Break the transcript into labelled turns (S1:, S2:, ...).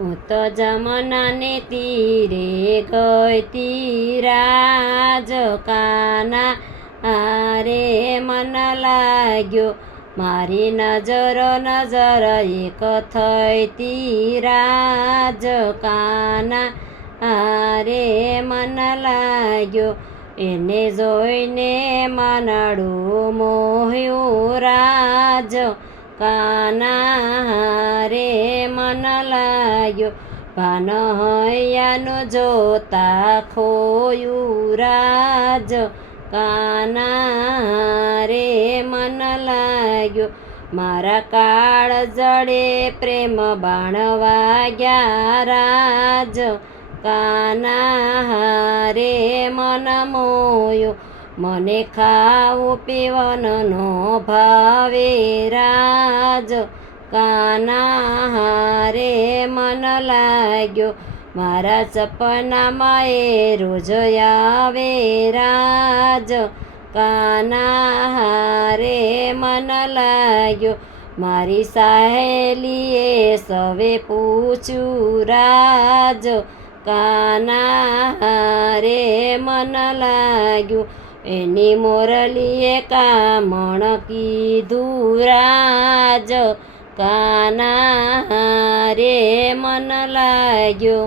S1: હું તો જમનાને તીરે ગઈ તીરાજ કાના. આરે મન લાગ્યો, મારી નજરો નજર એક થઈ તીરાજ કાના. આરે મન લાગ્યો, એને જોઈને મનડું મોહ્યું રાજ કાના રે મન લાગ્યો. પાન જોતા ખોયું રાજ. કાના રે મન લાગ્યો. મારા કાળ જડે પ્રેમ બાણ વાગ્યા રાજ. કાના રે મન મોયો. મને ખાવું પીવનનો ભાવે રાજ કાના રે મન લાગ્યો મારા સપનામાં એ રોજ આવે રાજ કાના રે મન લાગ્યો મારી સહેલીએ સવે પૂછ્યું રાજ કાના રે મન લાગ્યું એની મોરલીએ કામણ કીધું રાજ કાના રે મન લાગ્યો.